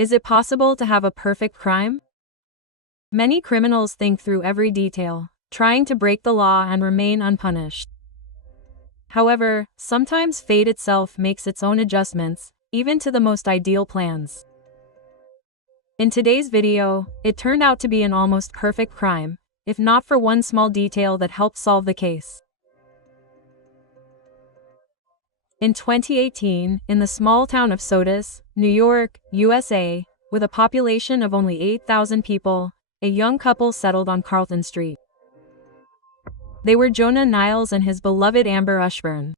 Is it possible to have a perfect crime? Many criminals think through every detail, trying to break the law and remain unpunished. However, sometimes fate itself makes its own adjustments, even to the most ideal plans. In today's video, it turned out to be an almost perfect crime, if not for one small detail that helped solve the case. In 2018, in the small town of Sodus, New York, USA, with a population of only 8,000 people, a young couple settled on Carlton Street. They were Jonah Niles and his beloved Amber Ushburn.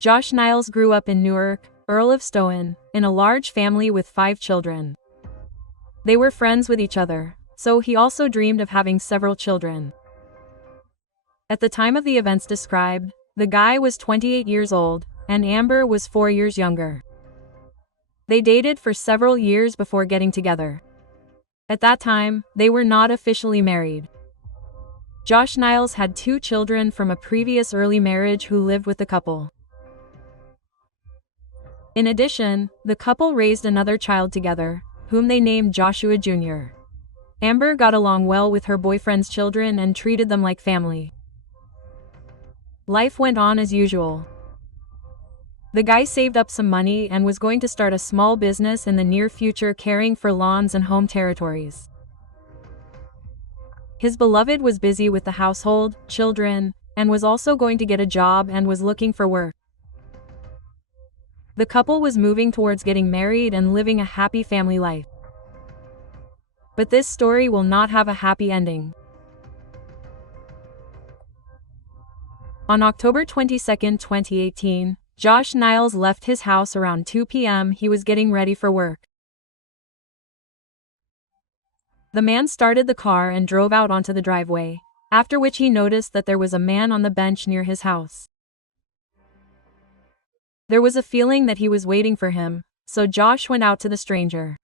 Josh Niles grew up in Newark, Earl of Stoughton, in a large family with 5 children. They were friends with each other, so he also dreamed of having several children. At the time of the events described, the guy was 28 years old, and Amber was 4 years younger. They dated for several years before getting together. At that time, they were not officially married. Josh Niles had 2 children from a previous early marriage who lived with the couple. In addition, the couple raised another child together, whom they named Joshua Jr. Amber got along well with her boyfriend's children and treated them like family. Life went on as usual. The guy saved up some money and was going to start a small business in the near future caring for lawns and home territories. His beloved was busy with the household, children, and was also going to get a job and was looking for work. The couple was moving towards getting married and living a happy family life. But this story will not have a happy ending. On October 22, 2018, Josh Niles left his house around 2 p.m. He was getting ready for work. The man started the car and drove out onto the driveway, after which he noticed that there was a man on the bench near his house. There was a feeling that he was waiting for him, so Josh went out to the stranger.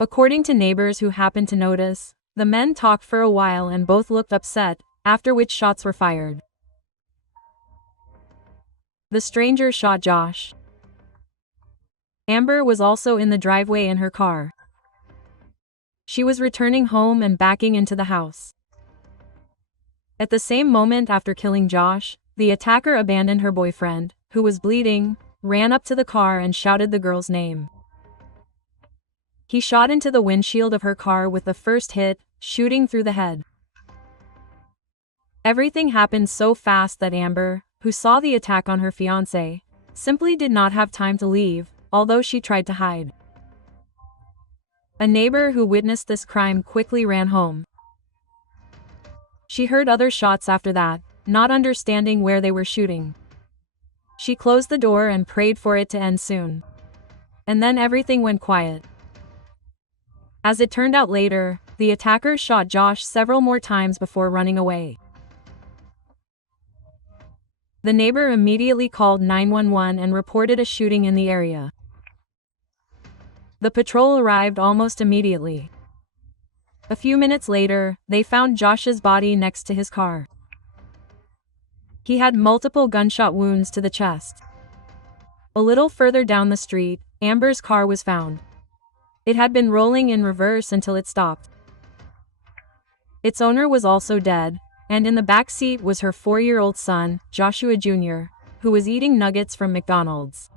According to neighbors who happened to notice, the men talked for a while and both looked upset, after which shots were fired. The stranger shot Josh. Amber was also in the driveway in her car. She was returning home and backing into the house. At the same moment after killing Josh, the attacker abandoned her boyfriend, who was bleeding, ran up to the car and shouted the girl's name. He shot into the windshield of her car with the first hit, shooting through the head. Everything happened so fast that Amber, who saw the attack on her fiancé, simply did not have time to leave, although she tried to hide. A neighbor who witnessed this crime quickly ran home. She heard other shots after that, not understanding where they were shooting. She closed the door and prayed for it to end soon. And then everything went quiet. As it turned out later, the attacker shot Josh several more times before running away. The neighbor immediately called 911 and reported a shooting in the area. The patrol arrived almost immediately. A few minutes later, they found Josh's body next to his car. He had multiple gunshot wounds to the chest. A little further down the street, Amber's car was found. It had been rolling in reverse until it stopped. Its owner was also dead, and in the back seat was her 4-year-old son, Joshua Jr., who was eating nuggets from McDonald's.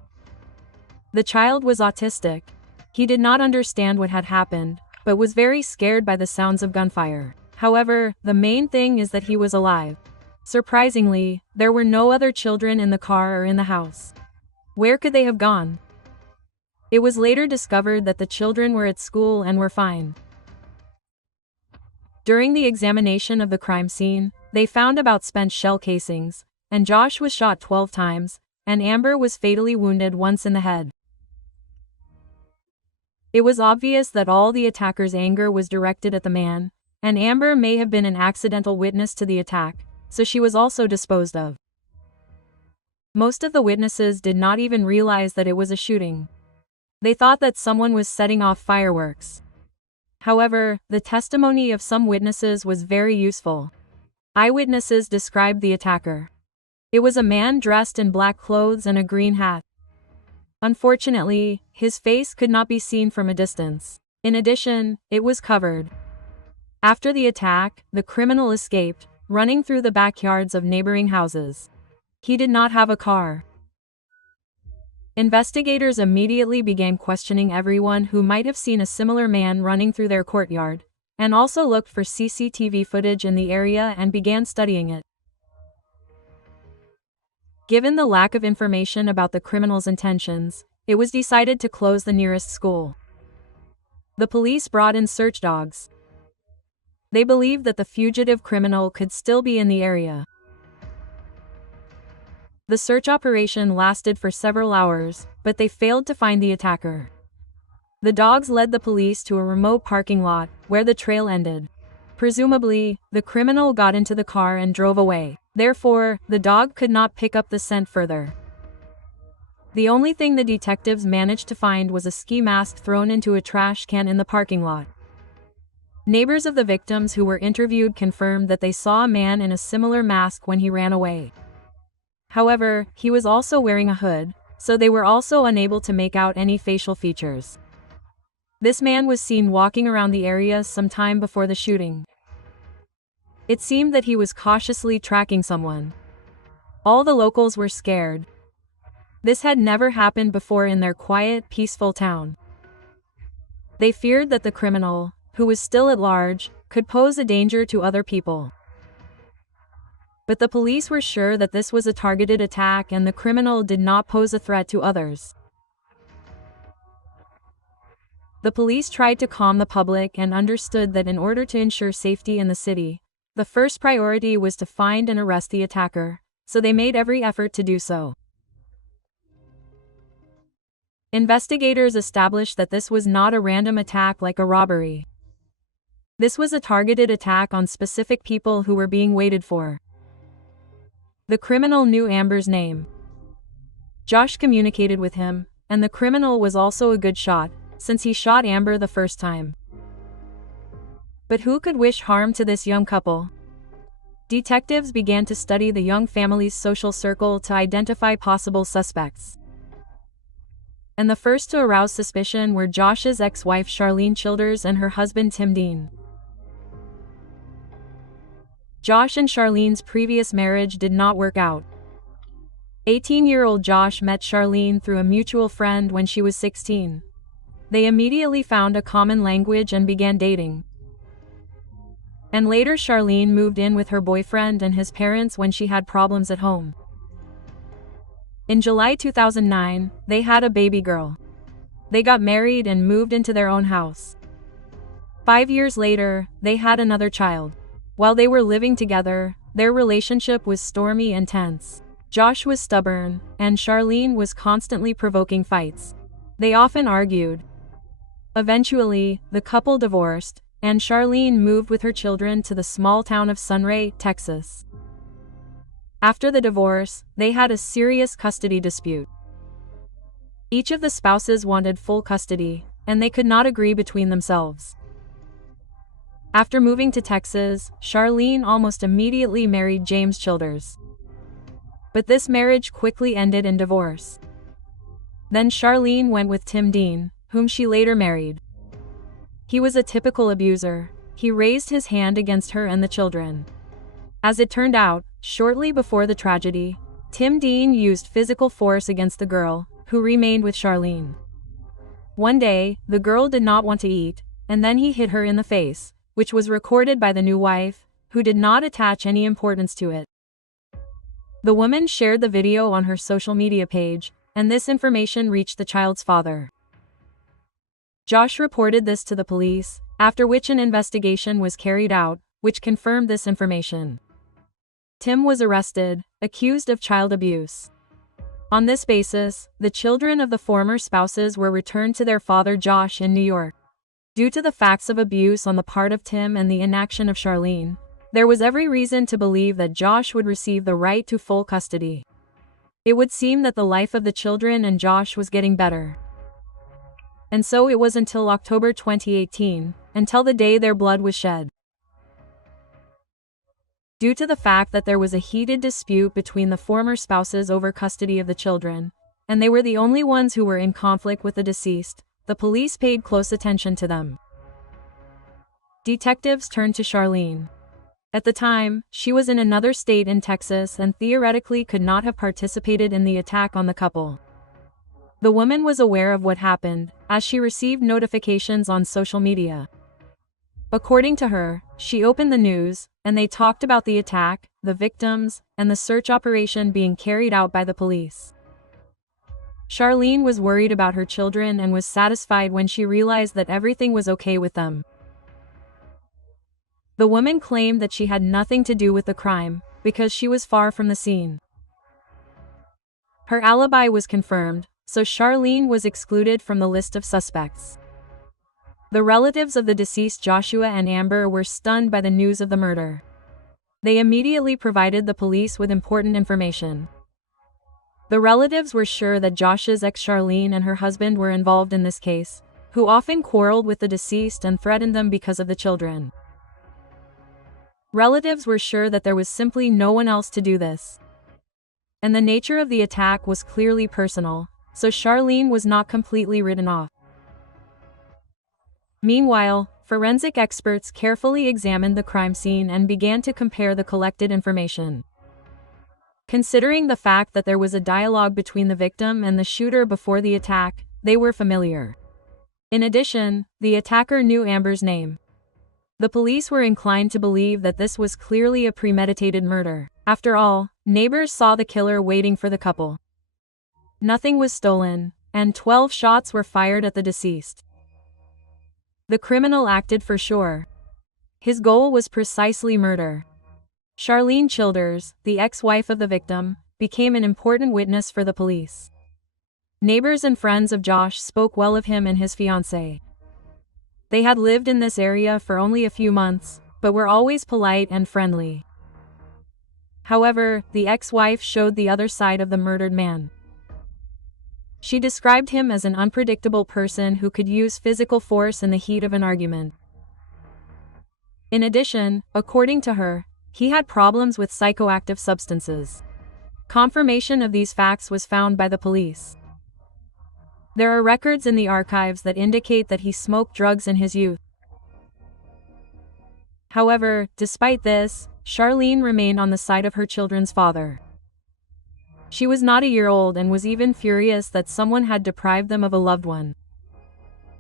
The child was autistic. He did not understand what had happened, but was very scared by the sounds of gunfire. However, the main thing is that he was alive. Surprisingly, there were no other children in the car or in the house. Where could they have gone? It was later discovered that the children were at school and were fine. During the examination of the crime scene, they found about spent shell casings, and Josh was shot 12 times, and Amber was fatally wounded once in the head. It was obvious that all the attacker's anger was directed at the man, and Amber may have been an accidental witness to the attack, so she was also disposed of. Most of the witnesses did not even realize that it was a shooting. They thought that someone was setting off fireworks. However, the testimony of some witnesses was very useful. Eyewitnesses described the attacker. It was a man dressed in black clothes and a green hat. Unfortunately, his face could not be seen from a distance. In addition, it was covered. After the attack, the criminal escaped, running through the backyards of neighboring houses. He did not have a car. Investigators immediately began questioning everyone who might have seen a similar man running through their courtyard, and also looked for CCTV footage in the area and began studying it. Given the lack of information about the criminal's intentions, it was decided to close the nearest school. The police brought in search dogs. They believed that the fugitive criminal could still be in the area. The search operation lasted for several hours, but they failed to find the attacker. The dogs led the police to a remote parking lot, where the trail ended. Presumably, the criminal got into the car and drove away. Therefore, the dog could not pick up the scent further. The only thing the detectives managed to find was a ski mask thrown into a trash can in the parking lot. Neighbors of the victims who were interviewed confirmed that they saw a man in a similar mask when he ran away. However, he was also wearing a hood, so they were also unable to make out any facial features. This man was seen walking around the area some time before the shooting. It seemed that he was cautiously tracking someone. All the locals were scared. This had never happened before in their quiet, peaceful town. They feared that the criminal, who was still at large, could pose a danger to other people. But the police were sure that this was a targeted attack and the criminal did not pose a threat to others. The police tried to calm the public and understood that in order to ensure safety in the city, the first priority was to find and arrest the attacker, so they made every effort to do so. Investigators established that this was not a random attack like a robbery. This was a targeted attack on specific people who were being waited for. The criminal knew Amber's name. Josh communicated with him, and the criminal was also a good shot, since he shot Amber the first time. But who could wish harm to this young couple? Detectives began to study the young family's social circle to identify possible suspects. And the first to arouse suspicion were Josh's ex-wife Charlene Childers and her husband Tim Dean. Josh and Charlene's previous marriage did not work out. 18-year-old Josh met Charlene through a mutual friend when she was 16. They immediately found a common language and began dating. And later Charlene moved in with her boyfriend and his parents when she had problems at home. In July 2009, they had a baby girl. They got married and moved into their own house. 5 years later, they had another child. While they were living together, their relationship was stormy and tense. Josh was stubborn, and Charlene was constantly provoking fights. They often argued. Eventually, the couple divorced, and Charlene moved with her children to the small town of Sunray, Texas. After the divorce, they had a serious custody dispute. Each of the spouses wanted full custody, and they could not agree between themselves. After moving to Texas, Charlene almost immediately married James Childers. But this marriage quickly ended in divorce. Then Charlene went with Tim Dean, whom she later married. He was a typical abuser. He raised his hand against her and the children. As it turned out, shortly before the tragedy, Tim Dean used physical force against the girl, who remained with Charlene. One day, the girl did not want to eat, and then he hit her in the face, which was recorded by the new wife, who did not attach any importance to it. The woman shared the video on her social media page, and this information reached the child's father. Josh reported this to the police, after which an investigation was carried out, which confirmed this information. Tim was arrested, accused of child abuse. On this basis, the children of the former spouses were returned to their father Josh in New York. Due to the facts of abuse on the part of Tim and the inaction of Charlene, there was every reason to believe that Josh would receive the right to full custody. It would seem that the life of the children and Josh was getting better. And so it was until October 2018, until the day their blood was shed. Due to the fact that there was a heated dispute between the former spouses over custody of the children, and they were the only ones who were in conflict with the deceased. The police paid close attention to them. Detectives turned to Charlene. At the time, she was in another state in Texas and theoretically could not have participated in the attack on the couple. The woman was aware of what happened, as she received notifications on social media. According to her, she opened the news, and they talked about the attack, the victims, and the search operation being carried out by the police. Charlene was worried about her children and was satisfied when she realized that everything was okay with them. The woman claimed that she had nothing to do with the crime, because she was far from the scene. Her alibi was confirmed, so Charlene was excluded from the list of suspects. The relatives of the deceased Joshua and Amber were stunned by the news of the murder. They immediately provided the police with important information. The relatives were sure that Josh's ex Charlene and her husband were involved in this case, who often quarreled with the deceased and threatened them because of the children. Relatives were sure that there was simply no one else to do this. And the nature of the attack was clearly personal, so Charlene was not completely written off. Meanwhile, forensic experts carefully examined the crime scene and began to compare the collected information. Considering the fact that there was a dialogue between the victim and the shooter before the attack, they were familiar. In addition, the attacker knew Amber's name. The police were inclined to believe that this was clearly a premeditated murder. After all, neighbors saw the killer waiting for the couple. Nothing was stolen, and 12 shots were fired at the deceased. The criminal acted for sure. His goal was precisely murder. Charlene Childers, the ex-wife of the victim, became an important witness for the police. Neighbors and friends of Josh spoke well of him and his fiancée. They had lived in this area for only a few months, but were always polite and friendly. However, the ex-wife showed the other side of the murdered man. She described him as an unpredictable person who could use physical force in the heat of an argument. In addition, according to her, he had problems with psychoactive substances. Confirmation of these facts was found by the police. There are records in the archives that indicate that he smoked drugs in his youth. However, despite this, Charlene remained on the side of her children's father. She was not a year old and was even furious that someone had deprived them of a loved one.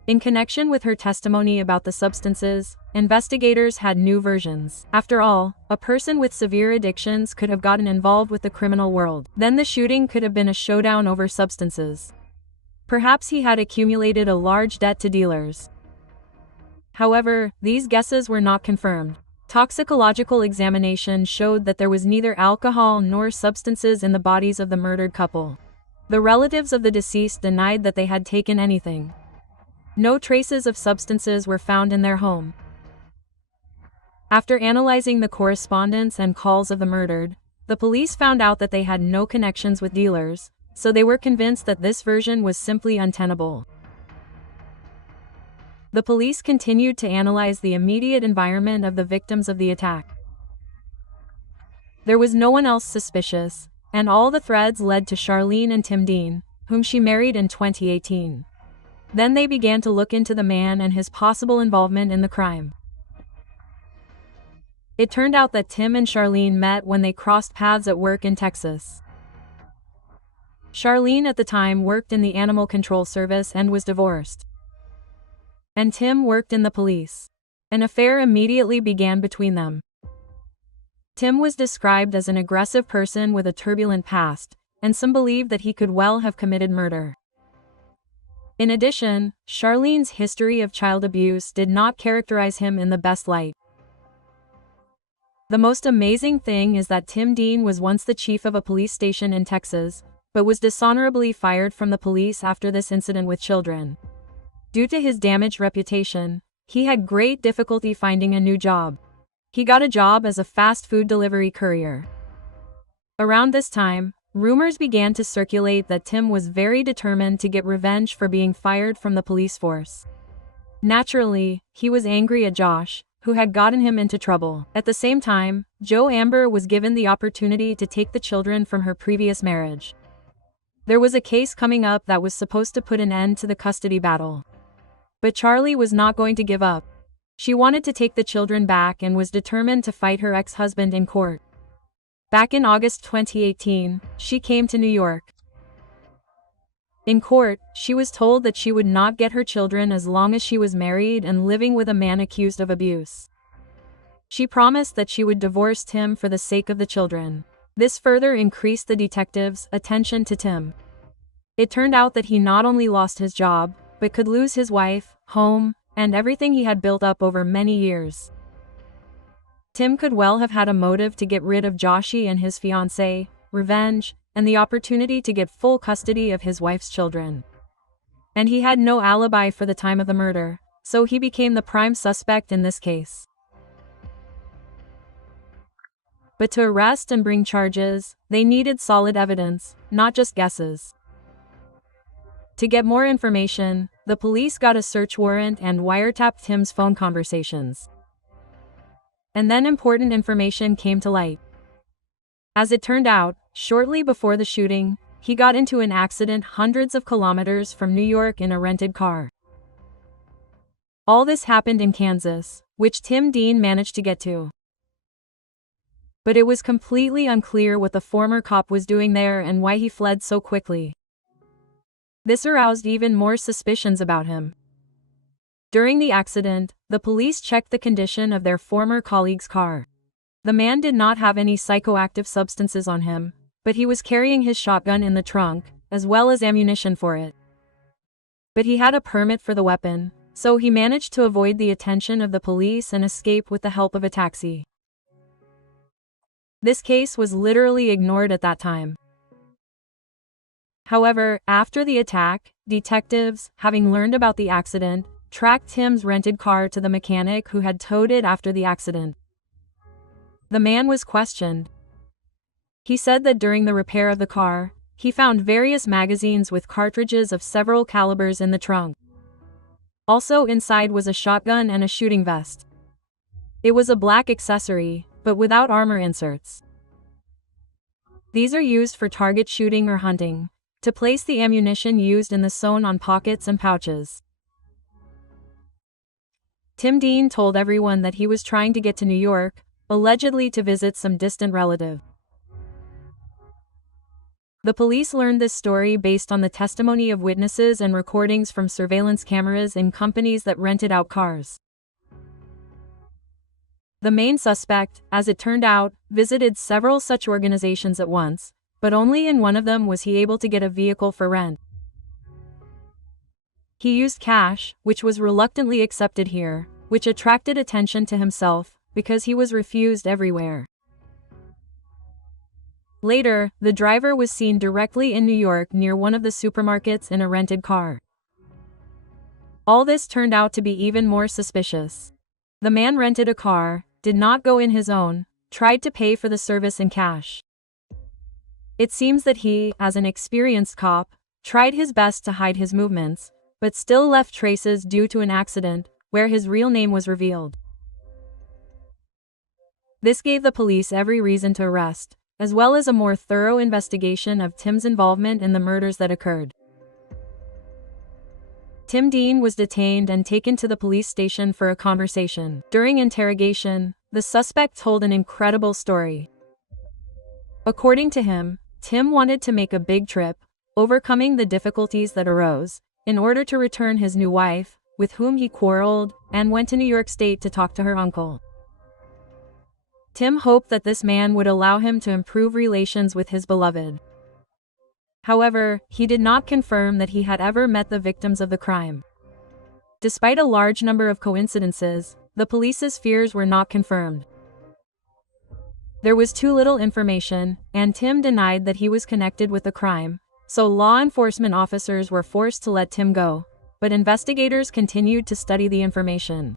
In connection with her testimony about the substances, investigators had new versions. After all, a person with severe addictions could have gotten involved with the criminal world. Then the shooting could have been a showdown over substances. Perhaps he had accumulated a large debt to dealers. However, these guesses were not confirmed. Toxicological examination showed that there was neither alcohol nor substances in the bodies of the murdered couple. The relatives of the deceased denied that they had taken anything. No traces of substances were found in their home. After analyzing the correspondence and calls of the murdered, the police found out that they had no connections with dealers, so they were convinced that this version was simply untenable. The police continued to analyze the immediate environment of the victims of the attack. There was no one else suspicious, and all the threads led to Charlene and Tim Dean, whom she married in 2018. Then they began to look into the man and his possible involvement in the crime. It turned out that Tim and Charlene met when they crossed paths at work in Texas. Charlene at the time worked in the Animal Control Service and was divorced. And Tim worked in the police. An affair immediately began between them. Tim was described as an aggressive person with a turbulent past, and some believed that he could well have committed murder. In addition, Charlene's history of child abuse did not characterize him in the best light. The most amazing thing is that Tim Dean was once the chief of a police station in Texas, but was dishonorably fired from the police after this incident with children. Due to his damaged reputation, he had great difficulty finding a new job. He got a job as a fast food delivery courier. Around this time, rumors began to circulate that Tim was very determined to get revenge for being fired from the police force. Naturally, he was angry at Josh, who had gotten him into trouble. At the same time, Amber was given the opportunity to take the children from her previous marriage. There was a case coming up that was supposed to put an end to the custody battle. But Charlie was not going to give up. She wanted to take the children back and was determined to fight her ex-husband in court. Back in August 2018, she came to New York. In court, she was told that she would not get her children as long as she was married and living with a man accused of abuse. She promised that she would divorce Tim for the sake of the children. This further increased the detectives' attention to Tim. It turned out that he not only lost his job, but could lose his wife, home, and everything he had built up over many years. Tim could well have had a motive to get rid of Joshi and his fiancée, revenge, and the opportunity to get full custody of his wife's children. And he had no alibi for the time of the murder, so he became the prime suspect in this case. But to arrest and bring charges, they needed solid evidence, not just guesses. To get more information, the police got a search warrant and wiretapped Tim's phone conversations. And then important information came to light. As it turned out, shortly before the shooting, he got into an accident hundreds of kilometers from New York in a rented car. All this happened in Kansas, which Tim Dean managed to get to. But it was completely unclear what the former cop was doing there and why he fled so quickly. This aroused even more suspicions about him. During the accident, the police checked the condition of their former colleague's car. The man did not have any psychoactive substances on him, but he was carrying his shotgun in the trunk, as well as ammunition for it. But he had a permit for the weapon, so he managed to avoid the attention of the police and escape with the help of a taxi. This case was literally ignored at that time. However, after the attack, detectives, having learned about the accident, tracked Tim's rented car to the mechanic who had towed it after the accident. The man was questioned. He said that during the repair of the car, he found various magazines with cartridges of several calibers in the trunk. Also inside was a shotgun and a shooting vest. It was a black accessory, but without armor inserts. These are used for target shooting or hunting, to place the ammunition used in the sewn on pockets and pouches. Tim Dean told everyone that he was trying to get to New York, allegedly to visit some distant relative. The police learned this story based on the testimony of witnesses and recordings from surveillance cameras in companies that rented out cars. The main suspect, as it turned out, visited several such organizations at once, but only in one of them was he able to get a vehicle for rent. He used cash, which was reluctantly accepted here, which attracted attention to himself, because he was refused everywhere. Later, the driver was seen directly in New York near one of the supermarkets in a rented car. All this turned out to be even more suspicious. The man rented a car, did not go in his own, tried to pay for the service in cash. It seems that he, as an experienced cop, tried his best to hide his movements, but still left traces due to an accident, where his real name was revealed. This gave the police every reason to arrest, as well as a more thorough investigation of Tim's involvement in the murders that occurred. Tim Dean was detained and taken to the police station for a conversation. During interrogation, the suspect told an incredible story. According to him, Tim wanted to make a big trip, overcoming the difficulties that arose, in order to return his new wife, with whom he quarreled, and went to New York State to talk to her uncle. Tim hoped that this man would allow him to improve relations with his beloved. However, he did not confirm that he had ever met the victims of the crime. Despite a large number of coincidences, the police's fears were not confirmed. There was too little information, and Tim denied that he was connected with the crime, so law enforcement officers were forced to let Tim go, but investigators continued to study the information.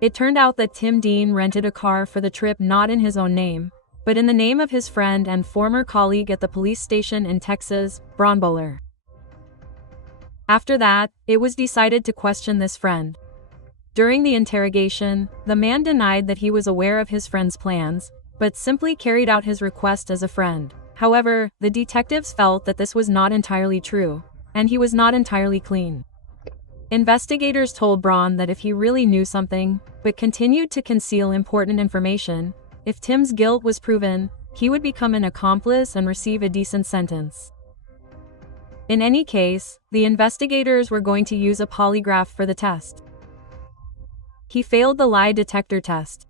It turned out that Tim Dean rented a car for the trip not in his own name, but in the name of his friend and former colleague at the police station in Texas, Braunboller. After that, it was decided to question this friend. During the interrogation, the man denied that he was aware of his friend's plans, but simply carried out his request as a friend. However, the detectives felt that this was not entirely true, and he was not entirely clean. Investigators told Braun that if he really knew something, but continued to conceal important information, if Tim's guilt was proven, he would become an accomplice and receive a decent sentence. In any case, the investigators were going to use a polygraph for the test. He failed the lie detector test.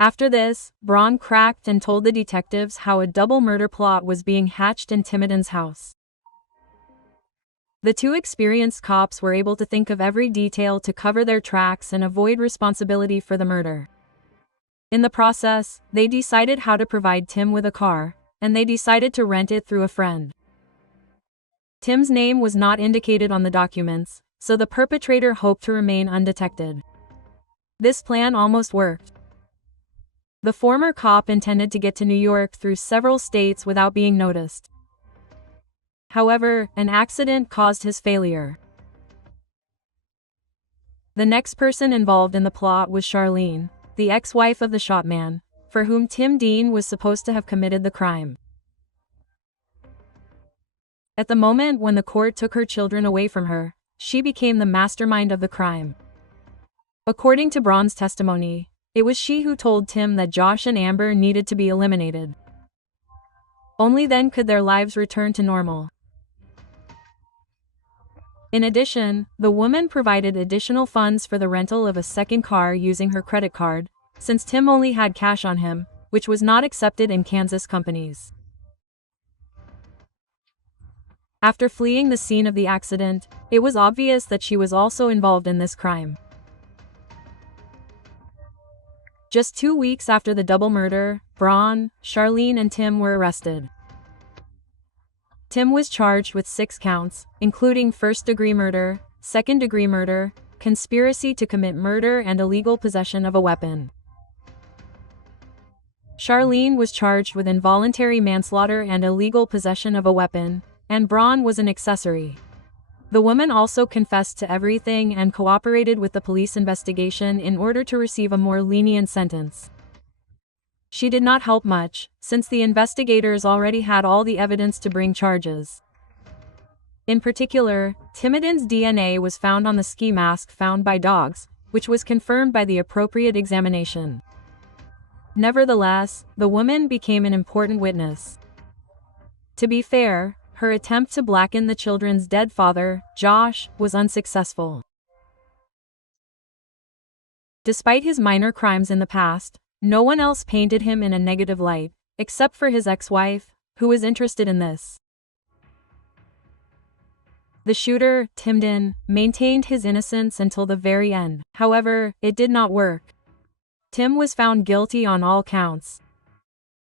After this, Braun cracked and told the detectives how a double murder plot was being hatched in Timothy's house. The two experienced cops were able to think of every detail to cover their tracks and avoid responsibility for the murder. In the process, they decided how to provide Tim with a car, and they decided to rent it through a friend. Tim's name was not indicated on the documents, so the perpetrator hoped to remain undetected. This plan almost worked. The former cop intended to get to New York through several states without being noticed. However, an accident caused his failure. The next person involved in the plot was Charlene, the ex-wife of the shot man, for whom Tim Dean was supposed to have committed the crime. At the moment when the court took her children away from her, she became the mastermind of the crime. According to Braun's testimony, it was she who told Tim that Josh and Amber needed to be eliminated. Only then could their lives return to normal. In addition, the woman provided additional funds for the rental of a second car using her credit card, since Tim only had cash on him, which was not accepted in Kansas companies. After fleeing the scene of the accident, it was obvious that she was also involved in this crime. Just 2 weeks after the double murder, Braun, Charlene and Tim were arrested. Tim was charged with 6 counts, including first-degree murder, second-degree murder, conspiracy to commit murder and illegal possession of a weapon. Charlene was charged with involuntary manslaughter and illegal possession of a weapon, and Braun was an accessory. The woman also confessed to everything and cooperated with the police investigation in order to receive a more lenient sentence. She did not help much, since the investigators already had all the evidence to bring charges. In particular, Timothy's DNA was found on the ski mask found by dogs, which was confirmed by the appropriate examination. Nevertheless, the woman became an important witness. To be fair, her attempt to blacken the children's dead father, Josh, was unsuccessful. Despite his minor crimes in the past, no one else painted him in a negative light, except for his ex-wife, who was interested in this. The shooter, Tim Dean, maintained his innocence until the very end. However, it did not work. Tim was found guilty on all counts.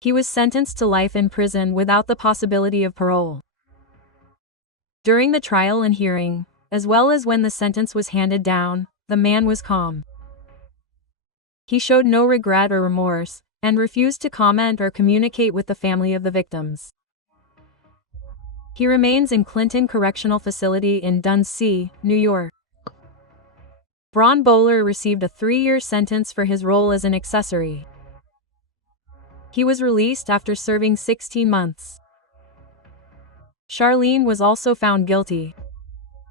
He was sentenced to life in prison without the possibility of parole. During the trial and hearing, as well as when the sentence was handed down, the man was calm. He showed no regret or remorse, and refused to comment or communicate with the family of the victims. He remains in Clinton Correctional Facility in Dundee, New York. Braun Bowler received a 3-year sentence for his role as an accessory. He was released after serving 16 months. Charlene was also found guilty.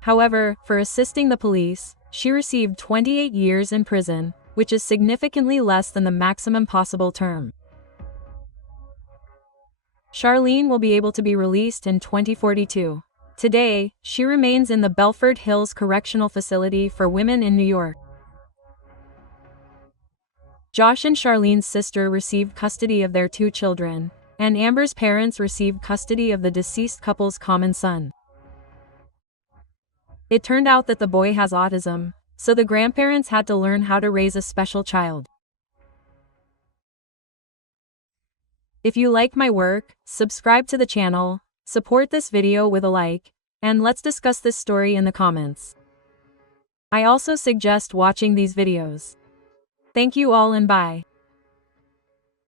However, for assisting the police, she received 28 years in prison, which is significantly less than the maximum possible term. Charlene will be able to be released in 2042. Today, she remains in the Belford Hills Correctional Facility for Women in New York. Josh and Charlene's sister received custody of their 2 children, and Amber's parents received custody of the deceased couple's common son. It turned out that the boy has autism, so the grandparents had to learn how to raise a special child. If you like my work, subscribe to the channel, support this video with a like, and let's discuss this story in the comments. I also suggest watching these videos. Thank you all and bye.